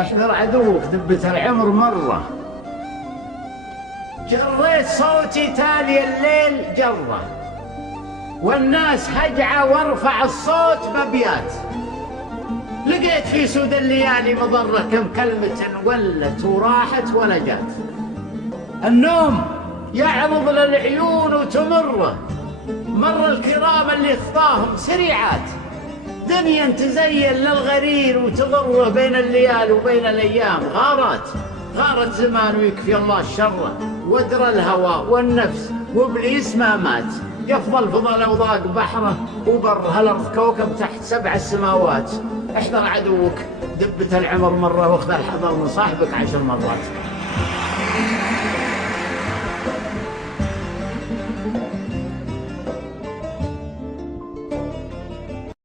احذر عدوك دبة العمر مرة. جريت صوتي تالي الليل جرة، والناس هجعة وارفع الصوت بأبيات. لقيت في سود الليالي مضرة، كم كلمة ولت وراحت ولا جات. النوم يعرض للعيون وتمره، مر الكرام اللي خطاهم سريعات. دنيا تزين للغرير وتضره، بين الليال وبين الأيام غارت زمان ويكفي الله الشر. ودر الهوى والنفس وابليس ما مات، يفضل فضل وضاق بحره وبر هالارض كوكب تحت 7 السماوات. احذر عدوك دبة العمر مرة، واخذ الحذر من صاحبك 10 مرات.